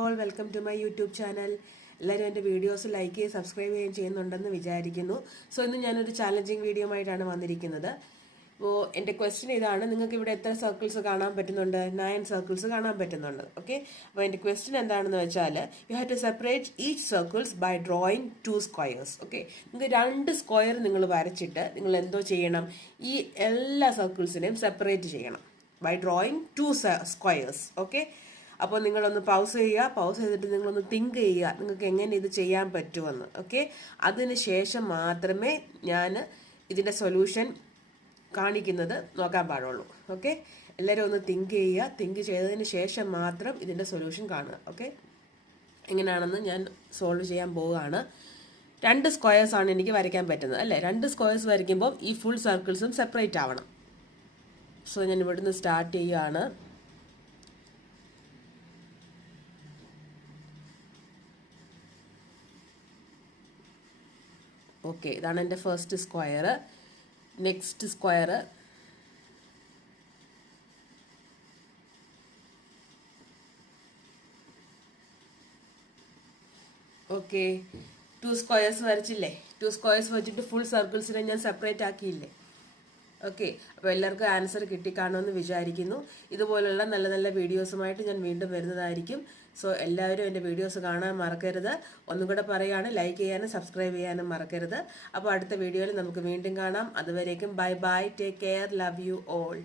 All welcome to my YouTube channel. എല്ലാവരും എൻ്റെ videos like ചെയ്യുകയും സബ്സ്ക്രൈബ് ചെയ്യുകയും ചെയ്യുന്നുണ്ടെന്ന് വിചാരിക്കുന്നു. സോ ഇന്ന് ഞാനൊരു ചാലഞ്ചിങ് വീഡിയോ ആയിട്ടാണ് വന്നിരിക്കുന്നത്. അപ്പോൾ എൻ്റെ ക്വസ്റ്റ്യൻ ഇതാണ്: നിങ്ങൾക്ക് ഇവിടെ എത്ര സർക്കിൾസ് കാണാൻ പറ്റുന്നുണ്ട്? 9 സർക്കിൾസ് കാണാൻ പറ്റുന്നുണ്ട്. ഓക്കെ, അപ്പോൾ എൻ്റെ ക്വസ്റ്റ്യൻ എന്താണെന്ന് വെച്ചാൽ, you have to separate each circles by drawing 2 squares. Okay, നിങ്ങൾക്ക് 2 സ്ക്വയർ നിങ്ങൾ വരച്ചിട്ട് നിങ്ങൾ എന്തോ ചെയ്യണം? ഈ എല്ലാ സർക്കിൾസിനെയും സെപ്പറേറ്റ് ചെയ്യണം ബൈ ഡ്രോയിങ് 2 സ്ക്വയേഴ്സ്. ഓക്കെ, അപ്പോൾ നിങ്ങളൊന്ന് പൗസ് ചെയ്യുക. പൗസ് ചെയ്തിട്ട് നിങ്ങളൊന്ന് തിങ്ക് ചെയ്യുക നിങ്ങൾക്ക് എങ്ങനെ ഇത് ചെയ്യാൻ പറ്റുമെന്ന്. ഓക്കെ, അതിന് ശേഷം മാത്രമേ ഞാൻ ഇതിൻ്റെ സൊല്യൂഷൻ കാണിക്കുന്നത് നോക്കാൻ പാടുള്ളൂ. ഓക്കെ, എല്ലാവരും ഒന്ന് തിങ്ക് ചെയ്യുക. തിങ്ക് ചെയ്തതിന് ശേഷം മാത്രം ഇതിൻ്റെ സൊല്യൂഷൻ കാണുക. ഓക്കെ, എങ്ങനെയാണെന്ന് ഞാൻ സോൾവ് ചെയ്യാൻ പോവുകയാണ്. 2 സ്ക്വയേഴ്സാണ് എനിക്ക് വരയ്ക്കാൻ പറ്റുന്നത്, അല്ലേ? 2 സ്ക്വയേഴ്സ് വരയ്ക്കുമ്പോൾ ഈ ഫുൾ സർക്കിൾസും സെപ്പറേറ്റ് ആവണം. സോ ഞാൻ ഇവിടുന്ന് സ്റ്റാർട്ട് ചെയ്യുകയാണ്. ഓക്കെ, ഇതാണ് എൻ്റെ first square. Next square, okay, 2 squares വരച്ചില്ലേ? 2 സ്ക്വയേഴ്സ് വെച്ചിട്ട് ഫുൾ സർക്കിൾസിനെ ഞാൻ സെപ്പറേറ്റ് ആക്കിയില്ലേ? ഓക്കെ, അപ്പോൾ എല്ലാവർക്കും ആൻസർ കിട്ടിക്കാണുമെന്ന് വിചാരിക്കുന്നു. ഇതുപോലുള്ള നല്ല നല്ല വീഡിയോസുമായിട്ട് ഞാൻ വീണ്ടും വരുന്നതായിരിക്കും. സോ എല്ലാവരും എൻ്റെ വീഡിയോസ് കാണാൻ മറക്കരുത്. ഒന്നും കൂടെ പറയുകയാണ്, ലൈക്ക് ചെയ്യാനും സബ്സ്ക്രൈബ് ചെയ്യാനും മറക്കരുത്. അപ്പോൾ അടുത്ത വീഡിയോയിൽ നമുക്ക് വീണ്ടും കാണാം. അതുവരേക്കും bye bye, take care, love you all.